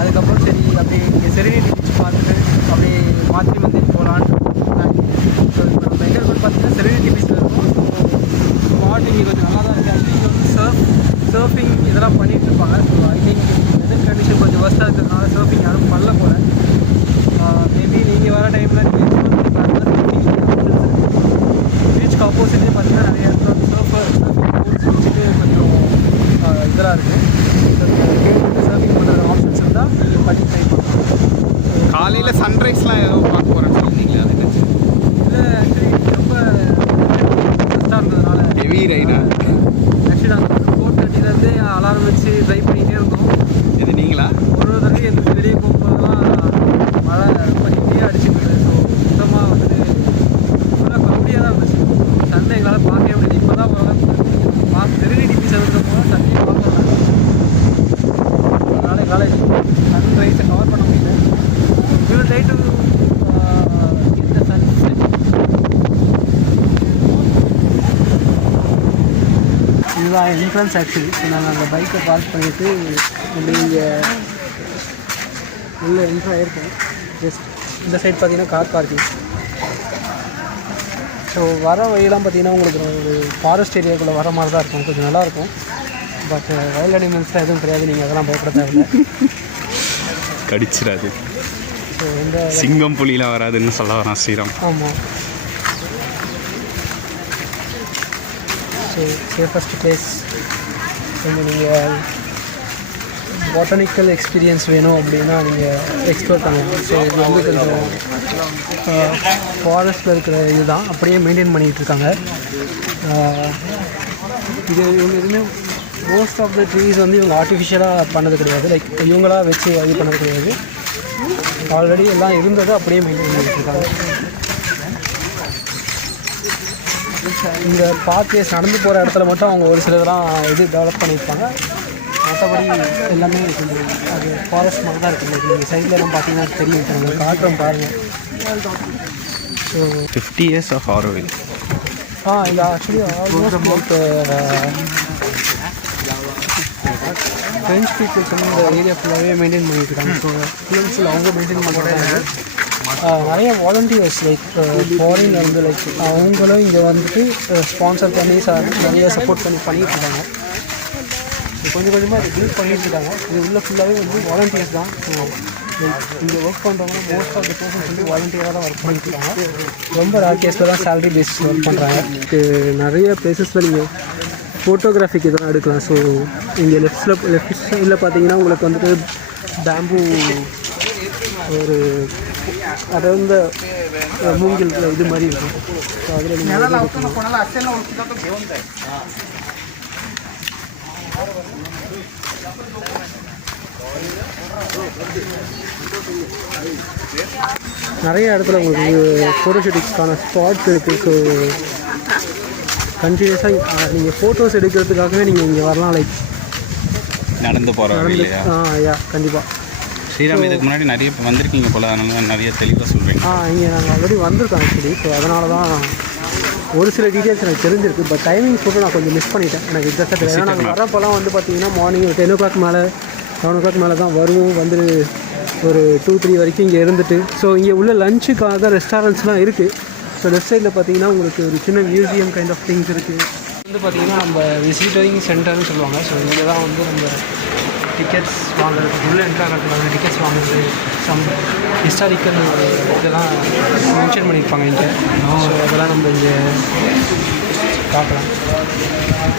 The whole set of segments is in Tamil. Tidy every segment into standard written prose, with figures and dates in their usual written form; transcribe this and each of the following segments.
அதுக்கப்புறம் சரி அப்படியே இங்கே செரினிட்டி பீச் பார்த்துட்டு அப்படியே மாற்றி வந்து போகலான்னு பிளான். ஸோ இப்போ நம்ம எங்கே இருக்கோம்னு பார்த்தீங்கன்னா செரினிட்டி பீச்சில் இருக்கும். ஸோ வாட்டர் இங்கே கொஞ்சம் நல்லா தான் இருக்குது. ஆக்சுவலி இங்கே வந்து சர்ஃபிங் இதெல்லாம் பண்ணிகிட்டு இருப்பாங்க. So I think weather condition கொஞ்சம் ஒர்ஸ்ட்டாக இருக்கிறதுனால சர்ஃபிங் யாரும் பண்ணல போல. மேபி நீங்கள் வர டைமில் நீங்கள் பீச்சுக்கு ஆப்போசிட்லேயே பார்த்தீங்கன்னா நிறைய இடத்துல சர்ஃபிங் போட்ஸ் வச்சுட்டு கொஞ்சம் இதெல்லாம் இருக்குது. சர்ஃபிங் பண்ணுற ஆப்ஷன்ஸ் இருந்தால் நீங்கள் பண்ணி ட்ரை பண்ணலாம். காலையில் சன்ரைஸ்லாம் ஏதோ பார்க்க போகிறேன்னு சொல்லியிருந்தீங்களா? அது என்ன? இல்லை ஆக்சுவலி ரொம்ப பெஸ்ட்டாக இருந்ததுனால ஹெவி ரைடா? ஆக்சுவலி நாங்கள் 4:30லேருந்தே அலாரம் வச்சு ட்ரை பண்ணிகிட்டே இருந்தோம். இது நீங்களா? ஒரு தடவை எந்திரிச்சு வெளியே போகும்போதெல்லாம் மழை ரொம்ப ஹெவியாக அடிச்சுட்டு. ஸோ சுத்தமாக வந்து ஃபுல்லாக கம்மியாக தான் இருந்துச்சு. சண்டை எங்களால் பார்க்கவே முடியாது. இப்போ தான் ஓரளவுக்கு செரினிட்டி பீச் இருக்கிற போது சண்டையை பார்க்கலாம். அதனால் எங்களால் சன்ரைஸை கவர் பண்ண முடியல. Will try to get the sunset. இதுதான் என்ட்ரன்ஸ் ஆக்சுவலி. ஸோ நாங்கள் அந்த பைக்கை பார்க் பண்ணிவிட்டு அப்படி இங்கே உள்ளே என்ட்ரு ஆகிருக்கோம். ஜஸ்ட் இந்த சைட் பார்த்தீங்கன்னா கார் பார்க்கிங். ஸோ வர வழியெல்லாம் பார்த்தீங்கன்னா உங்களுக்கு ஒரு ஃபாரஸ்ட் ஏரியாவுக்குள்ளே வர மாதிரி தான் இருக்கும். கொஞ்சம் நல்லாயிருக்கும். பட் வைல்ட் அனிமல்ஸ்லாம் எதுவும் கிடையாது. நீங்கள் அதெல்லாம் பயப்பட தேவையில்லை. கடிச்சிடாது. ஸோ இந்த சிங்கம் புலிலாம் வராதுன்னு சொல்ல வரான் ஸ்ரீராம். ஆமாம். So safest place. கொஞ்சம் நீங்கள் பாட்டனிக்கல் எக்ஸ்பீரியன்ஸ் வேணும் அப்படின்னா நீங்கள் எக்ஸ்ப்ளோர் பண்ணலாம். ஸோ இது வந்து கொஞ்சம் ஃபாரஸ்ட்டில் இருக்கிற இதுதான் அப்படியே மெயின்டைன் பண்ணிகிட்டு இருக்காங்க. இது இவங்க எதுவுமே மோஸ்ட் ஆஃப் த ட்ரீஸ் வந்து இவங்க ஆர்டிஃபிஷியலாக பண்ணது கிடையாது. லைக் இவங்களாக வச்சு இது பண்ணது கிடையாது. ஆல்ரெடி எல்லாம் இருந்ததை அப்படியே மெயின்டைன் பண்ணிகிட்டு இருக்காங்க. இந்த பாத்வேஸ் நடந்து போகிற இடத்துல மட்டும் அவங்க ஒரு சிலதெல்லாம் இது டெவலப் பண்ணியிருப்பாங்க. மற்றபடி எல்லாமே கொஞ்சம் அது ஃபாரஸ்ட் மாதிரி தான் இருக்குது. நீங்கள் சைட்லலாம் பார்த்தீங்கன்னா தெரியும். இப்போ நாங்கள் காட்டுறோம் பாருங்கள். So 50 years of Auroville. இது actually almost about French peoples வந்து இந்த ஏரியா ஃபுல்லாகவே மெயின்டைன் பண்ணிட்டு இருக்காங்க. ஸோ ஃபுல் அவங்க மெயின்டைன் பண்ணுறாங்க. நிறைய வாலண்டியர்ஸ் லைக் ஃபாரின் வந்து லைக் அவங்களும் இங்கே வந்துட்டு ஸ்பான்சர் பண்ணி நிறைய சப்போர்ட் பண்ணிகிட்டு இருக்காங்க. கொஞ்சம் கொஞ்சமாக அது பில்ட் பண்ணிகிட்டு இருக்காங்க. இது உள்ள ஃபுல்லாகவே வந்து வாலண்டியர்ஸ் தான். ஸோ இங்கே ஒர்க் பண்ணுறவங்க மோஸ்ட் ஆஃப் த பர்சன்ஸ் வந்து வாலண்டியராக தான் ஒர்க் பண்ணிட்டு இருக்காங்க. ரொம்ப ரேர் கேஸில் தான் சேலரி பேஸிஸ் ஒர்க் பண்ணுறாங்க. நிறைய பிளேசஸில் நீங்கள் ஃபோட்டோகிராஃபிக்கு இதெல்லாம் எடுக்கலாம். ஸோ இங்கே லெஃப்ட் சைடில் பார்த்தீங்கன்னா உங்களுக்கு வந்துட்டு பேம்பூ ஒரு அடர்ந்த மூங்கில் இது மாதிரி இருக்கும். ஸோ அதில் நிறைய இடத்துல உங்களுக்கு ஃபோட்டோஷூட்டிங்ஸ்க்கான ஸ்பாட்ஸ் இருக்குது. ஸோ கண்டினியூஸாக நீங்கள் ஃபோட்டோஸ் எடுக்கிறதுக்காகவே நீங்கள் இங்கே வரலாம். லைக் நடந்து போகிற யா கண்டிப்பாக. ஸ்ரீராம் இதுக்கு முன்னாடி நிறைய வந்திருக்கீங்க போல், அதனால நிறைய தெளிவாக சொல்கிறீங்க. இங்கே நாங்கள் ஆல்ரெடி வந்திருக்கோம் ஆக்சுவலி. ஸோ அதனால தான் ஒரு சில டீட்டெயில்ஸ் எனக்கு தெரிஞ்சிருக்கு. பட் டைமிங்ஸ் மட்டும் நான் கொஞ்சம் மிஸ் பண்ணிட்டேன். எனக்கு எக்ஸாக்டாக தெரியும். ஏன்னா நாங்கள் வரப்போலாம் வந்து பார்த்தீங்கன்னா மார்னிங் 10 o'clock மேலே 11 o'clock மேலே தான் வருவோம். வந்து ஒரு 2-3 வரைக்கும் இங்கே இருந்துட்டு ஸோ இங்கே உள்ள லஞ்சுக்காக ரெஸ்டாரண்ட்ஸ்லாம் இருக்குது. ஸோ லெஃப்ட் சைடில் பார்த்தீங்கன்னா உங்களுக்கு ஒரு சின்ன மியூசியம் கைண்ட் ஆஃப் திங்ஸ் இருக்குது. வந்து பார்த்திங்கன்னா நம்ம விசிட்டரிங் சென்டர்னு சொல்லுவாங்க. ஸோ இங்கே தான் வந்து நம்ம டிக்கெட்ஸ் வாங்குறது, உள்ளே என்ட்ரு ஆகிறதுக்கான டிக்கெட்ஸ் வாங்குறது, சம் ஹிஸ்டாரிக்கல் இதெல்லாம் மென்ஷன் பண்ணியிருப்பாங்க இங்கே. ஸோ அதெல்லாம் நம்ம இங்கே பார்க்கலாம்.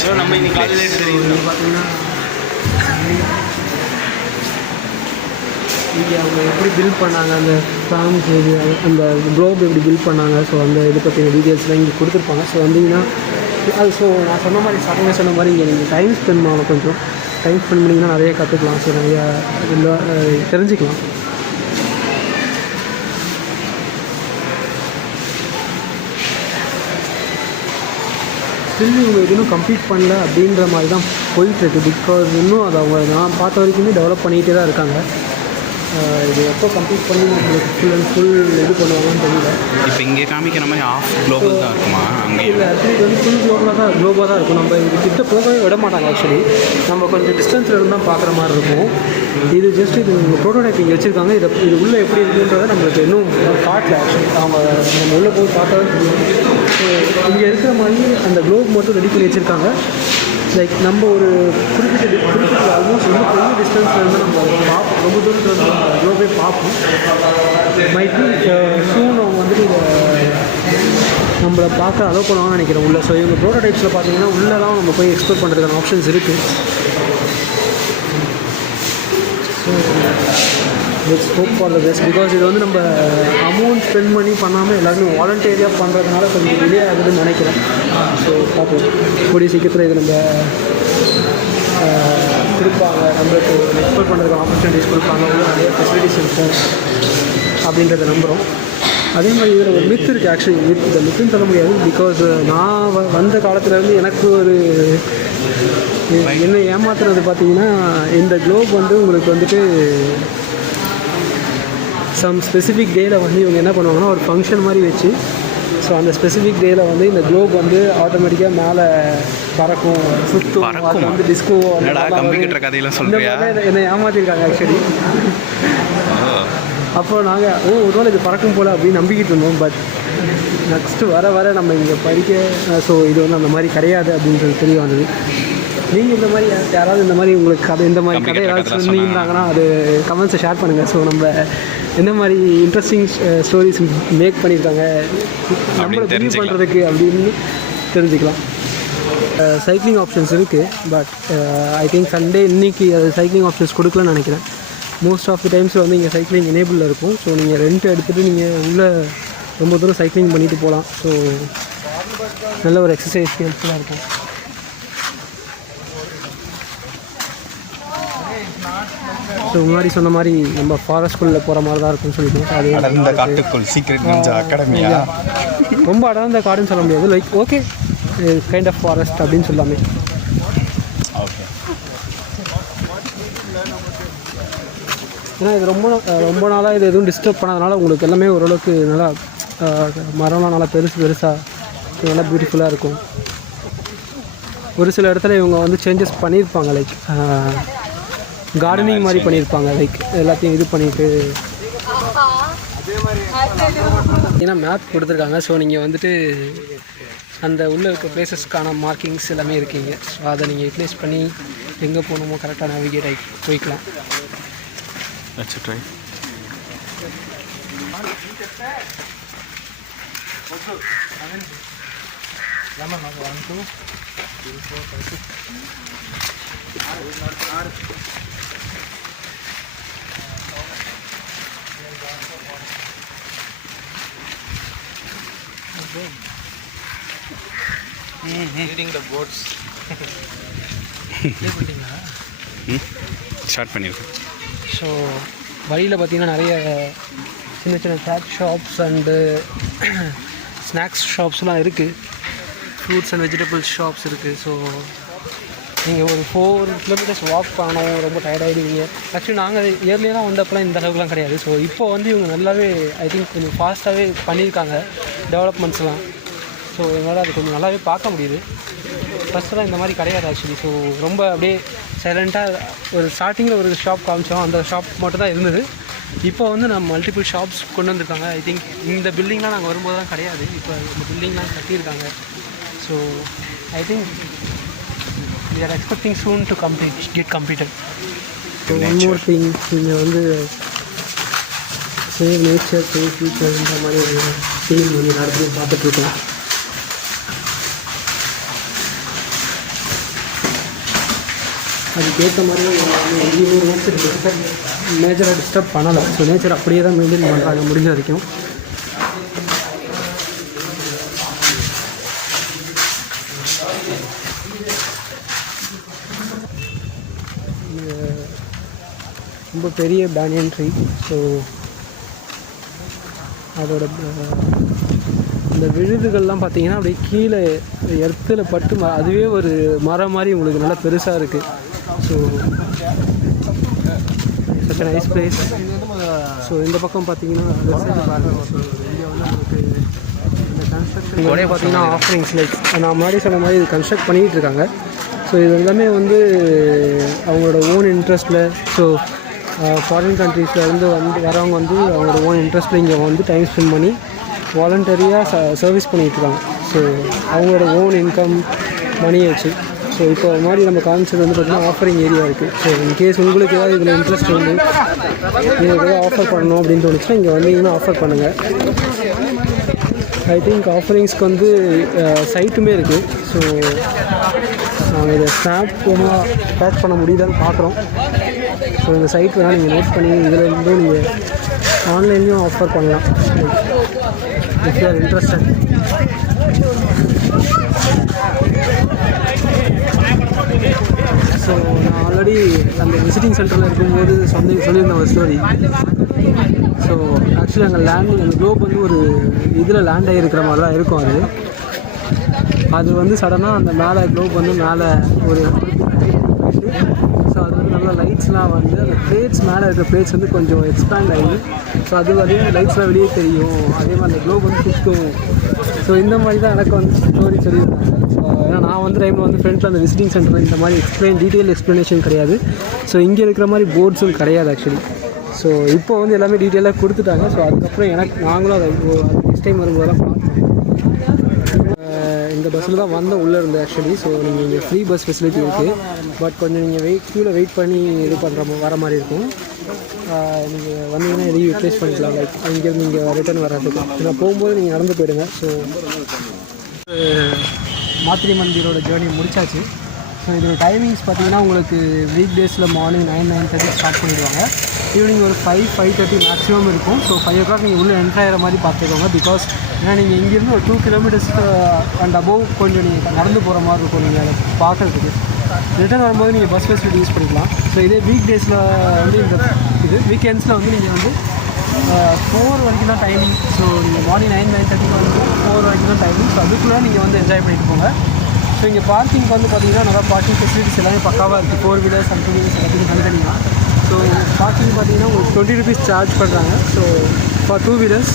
ஸோ நம்ம இங்கே காலையில் பார்த்தீங்கன்னா இங்கே அவங்க எப்படி பில்ட் பண்ணாங்க, அந்த ஃபார்ம்ஸ் இது அந்த க்ளோப் எப்படி பில்ட் பண்ணாங்க, ஸோ அந்த இதை பற்றின டீட்டெயில்ஸ்லாம் இங்கே கொடுத்துருப்பாங்க. ஸோ வந்தீங்கன்னா அது ஸோ நான் சொன்ன மாதிரி ஸ்டார்டிங்கில் சொன்ன மாதிரி இங்கே நீங்கள் டைம் ஸ்பெண்ட் பண்ணணும். கொஞ்சம் டைம் ஸ்பெண்ட் பண்ணிங்கன்னா நிறைய கற்றுக்கலாம். ஸோ நிறையா தெரிஞ்சுக்கலாம். ஸ்டில் இவங்க எதுவும் கம்ப்ளீட் பண்ணல அப்படின்ற மாதிரி தான் போயிட்டுருக்கு. பிகாஸ் இன்னும் அது அவங்க நான் பார்த்த வரைக்குமே டெவலப் பண்ணிகிட்டே தான் இருக்காங்க. இது எப்போ கம்ப்ளீட் பண்ணி உங்களுக்கு ஃபுல் அண்ட் ஃபுல் இது பண்ணுவாங்கன்னு தெரியல. இப்போ இங்கே காமிக்கிற மாதிரி ஆஃப் குளோபல் தான் இருக்குமா? அங்கே இல்லை ஆக்சுவலி இது வந்து ஃபுல் குளோபாக தான் இருக்கும். நம்ம இது கிட்ட போகவே விட மாட்டாங்க. ஆக்சுவலி நம்ம கொஞ்சம் டிஸ்டன்ஸில் இருந்து தான் பார்க்குற மாதிரி இருக்கும். இது ஜஸ்ட் இது ப்ரோட்டோடைப்பிங் வச்சுருக்காங்க. இது உள்ளே எப்படி இருக்குன்றதை நம்மளுக்கு இன்னும் காட்டல. ஆக்சுவலி அவங்க நம்ம உள்ளே போய் பார்த்தா தான் தெரியும். ஸோ இங்கே இருக்கிற மாதிரி அந்த க்ளோப் மட்டும் ரெடி பண்ணி வச்சுருக்காங்க. லைக் நம்ம ஒரு குறிப்பிட்ட ஆல்மோஸ்ட் ரொம்ப பெரிய டிஸ்டன்ஸில் இருந்து நம்ம பார்ப்போம், ரொம்ப தூரத்தில் இருந்து நம்ம க்ளோபே பார்ப்போம். மைட் பி சூன் அவங்க வந்துட்டு இதை நம்மளை பார்க்க அலோவ் பண்ணுவாங்கன்னு நினைக்கிறேன் உள்ள. ஸோ இவங்க ப்ரோட்டோடைப்ஸில் பார்த்தீங்கன்னா உள்ளெல்லாம் நம்ம போய் எக்ஸ்ப்ளோர் பண்ணுறதுக்கான ஆப்ஷன்ஸ் இருக்குது. So let's hope for the best. Because இது வந்து நம்ம அமௌண்ட் ஸ்பெண்ட் பண்ணி பண்ணாமல் எல்லாருமே வாலண்டியரியாக பண்ணுறதுனால கொஞ்சம் டிலே ஆகுதுன்னு நினைக்கிறேன். ஸோ பார்ப்போம், கூடிய சீக்கிரத்தில் இது நம்ம கொடுப்பாங்க, நம்மளுக்கு எக்ஸ்ப்ளோர் பண்ணுறதுக்கு ஆப்பர்ச்சுனிட்டிஸ் கொடுப்பாங்க, நிறைய ஃபெசிலிட்டிஸ் இருக்கும் அப்படின்றத நம்புகிறோம். அதே மாதிரி இதில் ஒரு மித் இருக்குது. ஆக்சுவலி இந்த மித்துன்னு சொல்ல முடியாது. பிகாஸ் நான் வந்த காலத்துலேருந்து எனக்கு ஒரு என்ன ஏமாத்துறது பார்த்தீங்கன்னா, இந்த க்ளோப் வந்து உங்களுக்கு வந்துட்டு சம் ஸ்பெசிஃபிக் டேயில் வந்து இவங்க என்ன பண்ணுவாங்கன்னா ஒரு ஃபங்க்ஷன் மாதிரி வச்சு, ஸோ அந்த ஸ்பெசிஃபிக் டேயில் வந்து இந்த க்ளோப் வந்து ஆட்டோமேட்டிக்காக மேலே பறக்கும், சுற்றும், அது வந்து டிஸ்கோ என்னை ஏமாற்றிருக்காங்க ஆக்சுவலி. அப்போ நாங்கள் ஒரு நாள் இது பறக்கும் போல் அப்படின்னு நம்பிக்கிட்டு இருந்தோம். பட் நெக்ஸ்ட்டு வர நம்ம இங்கே படிக்க ஸோ இது வந்து அந்த மாதிரி கிடையாது அப்படின்றது தெரிய வந்தது. நீங்கள் இந்த மாதிரி யாராவது இந்த மாதிரி உங்களுக்கு கதை இந்த மாதிரி கதை ஏதாவது சொன்னீங்கன்னாங்கன்னா அது கமெண்ட்ஸை ஷேர் பண்ணுங்கள். ஸோ நம்ம எந்த மாதிரி இன்ட்ரெஸ்டிங் ஸ்டோரிஸ் மேக் பண்ணியிருக்காங்க நம்மளை பிலீவ் பண்ணுறதுக்கு அப்படின்னு தெரிஞ்சுக்கலாம். சைக்கிளிங் ஆப்ஷன்ஸ் இருக்குது. பட் ஐ திங்க் சண்டே இன்றைக்கி அது சைக்கிளிங் ஆப்ஷன்ஸ் கொடுக்கலன்னு நினைக்கிறேன். மோஸ்ட் ஆஃப் தி டைம்ஸ் வந்து இங்கே சைக்கிளிங் எனேபிளில் இருக்கும். ஸோ நீங்கள் ரெண்ட் எடுத்துகிட்டு நீங்கள் உள்ளே ரொம்ப தூரம் சைக்கிளிங் பண்ணிட்டு போகலாம். ஸோ நல்ல ஒரு எக்ஸசைஸ் ஹெல்ப்ஃபுல்லாக இருக்கும். ஸோ முன்னாடி சொன்ன மாதிரி நம்ம ஃபாரஸ்ட்குள்ளே போகிற மாதிரி தான் இருக்கும்னு சொல்லிட்டோம். அது காட்டுக்குள் சீக்ரெட் நிஞ்சா அகாடமியா ரொம்ப அடர்ந்த காடுன்னு சொல்ல முடியாது. Like okay kind of forest அப்படின்னு சொல்லாமே. ஓகே, ஏன்னா இது ரொம்ப நாளாக இது எதுவும் டிஸ்டர்ப் பண்ணாதனால உங்களுக்கு எல்லாமே ஓரளவுக்கு நல்லா மரம்லாம் நல்லா பெருசாக நல்லா பியூட்டிஃபுல்லாக இருக்கும். ஒரு சில இடத்துல இவங்க வந்து சேஞ்சஸ் பண்ணியிருப்பாங்க. லைக் கார்டனிங் மாதிரி பண்ணியிருப்பாங்க. லைக் எல்லாத்தையும் இது பண்ணிவிட்டு ஏன்னா மேப் கொடுத்துருக்காங்க. ஸோ நீங்கள் வந்துட்டு அந்த உள்ளே இருக்க பிளேசஸ்க்கான மார்க்கிங்ஸ் எல்லாமே இருக்கீங்க. ஸோ அதை நீங்கள் யூட்டிலைஸ் பண்ணி எங்கே போகணுமோ கரெக்டாக நேவிகேட் ஆகி போய்க்கலாம். ஸ்டார்ட் பண்ணியிருக்கேன். ஸோ வழியில் பார்த்தீங்கன்னா நிறைய சின்ன சின்ன சாட் ஷாப்ஸ் அண்டு ஸ்நாக்ஸ் ஷாப்ஸ்லாம் இருக்குது. ஃப்ரூட்ஸ் அண்ட் வெஜிடபிள்ஸ் ஷாப்ஸ் இருக்குது. ஸோ நீங்கள் ஒரு 4 கிலோமீட்டர்ஸ் வாக் பண்ணணும், ரொம்ப டயர்டாகிடுவீங்க. ஆக்சுவலி நாங்கள் இயர்லியெலாம் வந்தப்போலாம் இந்த அளவுக்குலாம் கிடையாது. ஸோ இப்போ வந்து இவங்க நல்லாவே ஐ திங்க் கொஞ்சம் ஃபாஸ்ட்டாகவே பண்ணியிருக்காங்க டெவலப்மெண்ட்ஸ்லாம். ஸோ எங்களால் அது கொஞ்சம் நல்லாவே பார்க்க முடியுது. ஃபஸ்ட்டெல்லாம் இந்த மாதிரி கிடையாது ஆக்சுவலி. ஸோ ரொம்ப அப்படியே சைலண்ட்டாக ஒரு ஸ்டார்டிங்கில் ஒரு ஷாப் காமிச்சோம், அந்த ஷாப் மட்டும் தான் இருந்தது. இப்போ வந்து நம்ம மல்டிபிள் ஷாப்ஸ் கொண்டு வந்திருக்காங்க. ஐ திங்க் இந்த பில்டிங்லாம் நாங்கள் வரும்போது தான் கிடையாது, இப்போ இந்த பில்டிங்லாம் கட்டியிருக்காங்க. So I think we are expecting soon to get completed. So one more thing, இங்கே வந்து சேவ் நேச்சர் சேவ் ஃபியூச்சர்ன்ற மாதிரி ஒரு டீம் வந்து நடத்தி பார்த்துட்ருக்கோம். அதுக்கேற்ற மாதிரி எங்கேயுமே நேச்சர் மேஜராக டிஸ்டர்ப் பண்ணலை. ஸோ நேச்சர் அப்படியே தான் மெயின்டைன் பண்ணுறாங்க முடிஞ்ச வரைக்கும். ரொம்ப பெரிய பேனியன் ட்ரீ. ஸோ அதோட இந்த விழுதுகள்லாம் பார்த்தீங்கன்னா அப்படியே கீழே எர்த்தில் பட்டு அதுவே ஒரு மரம் மாதிரி உங்களுக்கு நல்லா பெருசாக இருக்குது. So such nice place. So இந்த பக்கம் பார்த்தீங்கன்னா இங்கே வந்து நமக்கு இந்த கன்ஸ்ட்ரக்ஷன் பார்த்தீங்கன்னா ஆஃபரிங்ஸ் லைக் நான் முன்னாடி சொன்ன மாதிரி இது கன்ஸ்ட்ரக்ட் பண்ணிகிட்டு இருக்காங்க. ஸோ இது எல்லாமே வந்து அவங்களோட ஓன் இன்ட்ரெஸ்ட்டில். ஸோ ஃபாரின் கண்ட்ரீஸ்லேருந்து வரவங்க வந்து அவங்களோட ஓன் இன்ட்ரெஸ்ட்டில் இங்கே வந்து டைம் ஸ்பெண்ட் பண்ணி வாலண்டரியாக சர்வீஸ் பண்ணிகிட்ருக்காங்க. ஸோ அவங்களோட ஓன் இன்கம் மணியை வச்சு. ஸோ இப்போ அது மாதிரி நம்ம காமிச்சது வந்து பார்த்திங்கன்னா ஆஃபரிங் ஏரியா இருக்குது. ஸோ இன்கேஸ் உங்களுக்கு ஏதாவது இதில் இன்ட்ரெஸ்ட் வந்து நீங்கள் ஏதாவது ஆஃபர் பண்ணணும் அப்படின்னு தோணுச்சுன்னா இங்கே வந்தீங்கன்னா ஆஃபர் பண்ணுங்கள். ஐ திங்க் ஆஃபரிங்ஸ்க்கு வந்து சைட்டுமே இருக்குது. ஸோ நாங்கள் இதை ஸ்னாப் பேக் பண்ண முடியுதான்னு பார்க்குறோம். ஸோ இந்த சைட் வேணால் நீங்கள் நோட் பண்ணி இதில் இருந்தும் நீங்கள் ஆன்லைன்லேயும் ஆஃபர் பண்ணலாம் if you are interested. So நான் ஆல்ரெடி அந்த விசிட்டிங் சென்டரில் இருக்கும்போது சொல்லியிருந்தேன் ஒரு ஸ்டோரி. ஸோ ஆக்சுவலி அங்கே எங்கள் குளோப் வந்து ஒரு இதில் லேண்ட் ஆகிருக்கிற மாதிரி தான் இருக்கும். அது வந்து சடனாக அந்த மேலே குளோப் வந்து மேலே ஒரு ஸோ அது வந்து நல்லா லைட்ஸ்லாம் வந்து அந்த பிளேட்ஸ் மேலே இருக்கிற பிளேட்ஸ் வந்து கொஞ்சம் எக்ஸ்பேண்ட் ஆகி ஸோ அது வரையும் லைட்ஸ்லாம் வெளியே தெரியும். அதே மாதிரி அந்த குளோப் வந்து சுற்றும். ஸோ இந்த மாதிரி தான் எனக்கு வந்து ஸ்டோரி சொல்லியிருந்தாங்க. ஏன்னா நான் வந்து டைமில் வந்து ஃப்ரெண்டில் அந்த விசிட்டிங் சென்டரில் இந்த மாதிரி டீட்டெயில் எக்ஸ்ப்ளனேஷன் கிடையாது. ஸோ இங்கே இருக்கிற மாதிரி போர்ட்ஸும் கிடையாது ஆக்சுவலி. ஸோ இப்போ வந்து எல்லாமே டீட்டெயிலாக கொடுத்துட்டாங்க. ஸோ அதுக்கப்புறம் நாங்களும் அதை நெக்ஸ்ட் டைம் வரும்போதெல்லாம் பார்த்தோம். இந்த பஸ்ஸில் தான் உள்ளே இருந்து ஆக்சுவலி. ஸோ நீங்கள் இங்கே ஃப்ரீ பஸ் ஃபெசிலிட்டி இருக்குது. பட் கொஞ்சம் நீங்கள் க்யூவில் வெயிட் பண்ணி இது வர மாதிரி இருக்கும். நீங்கள் வந்தீங்கன்னா எதையும் யூட்டிலைஸ் பண்ணிக்கலாம். லைக் இங்கேருந்து நீங்கள் ரிட்டர்ன் வர்றதுக்கு ஏன்னா போகும்போது நீங்கள் நடந்து போயிடுங்க. ஸோ மாத்திரை மந்திரோட ஜேர்னி முடிச்சாச்சு. ஸோ இதோட டைமிங்ஸ் பார்த்தீங்கன்னா உங்களுக்கு வீக் டேஸில் மார்னிங் 9-9:30 ஸ்டார்ட் பண்ணிவிடுவாங்க. ஈவினிங் ஒரு 5-5:30 மேக்ஸிமம் இருக்கும். ஸோ 5 o'clock நீங்கள் உள்ளே என்ட்ரு ஆகிற மாதிரி பார்த்துக்கோங்க. பிகாஸ் ஏன்னா நீங்கள் இங்கேருந்து ஒரு 2 kilometers அண்ட் அபோவ் கொஞ்சம் நீங்கள் நடந்து போகிற மாதிரி இருக்கும் நீங்கள் அதை பார்க்குறதுக்கு. ரிட்டர்ன் வரும்போது நீங்கள் பஸ் ஃபெசிலிட்டி யூஸ் பண்ணிக்கலாம். ஸோ இதே வீக் டேஸில் வந்து இந்த வீக்கெண்ட்ஸில் வந்து நீங்கள் வந்து 4 வரைக்கும் தான் டைமிங். ஸோ நீங்கள் மார்னிங் 9-9:30 வந்து 4 வரைக்கும் தான் டைமிங். ஸோ அதுக்குள்ளே நீங்கள் வந்து என்ஜாய் பண்ணிட்டு போங்க. ஸோ இங்கே பார்க்கிங்க்கு வந்து பார்த்தீங்கன்னா நல்லா பார்க்கிங் ஃபெசிலிட்டிஸ் எல்லாமே பக்காவாக இருக்குது. 4 wheelers and 2 wheelers எல்லாத்துக்கும் தனித்தனியாக. ஸோ பார்க்கிங் பார்த்தீங்கன்னா உங்களுக்கு 20 rupees சார்ஜ் பண்ணுறாங்க. So for 2 wheelers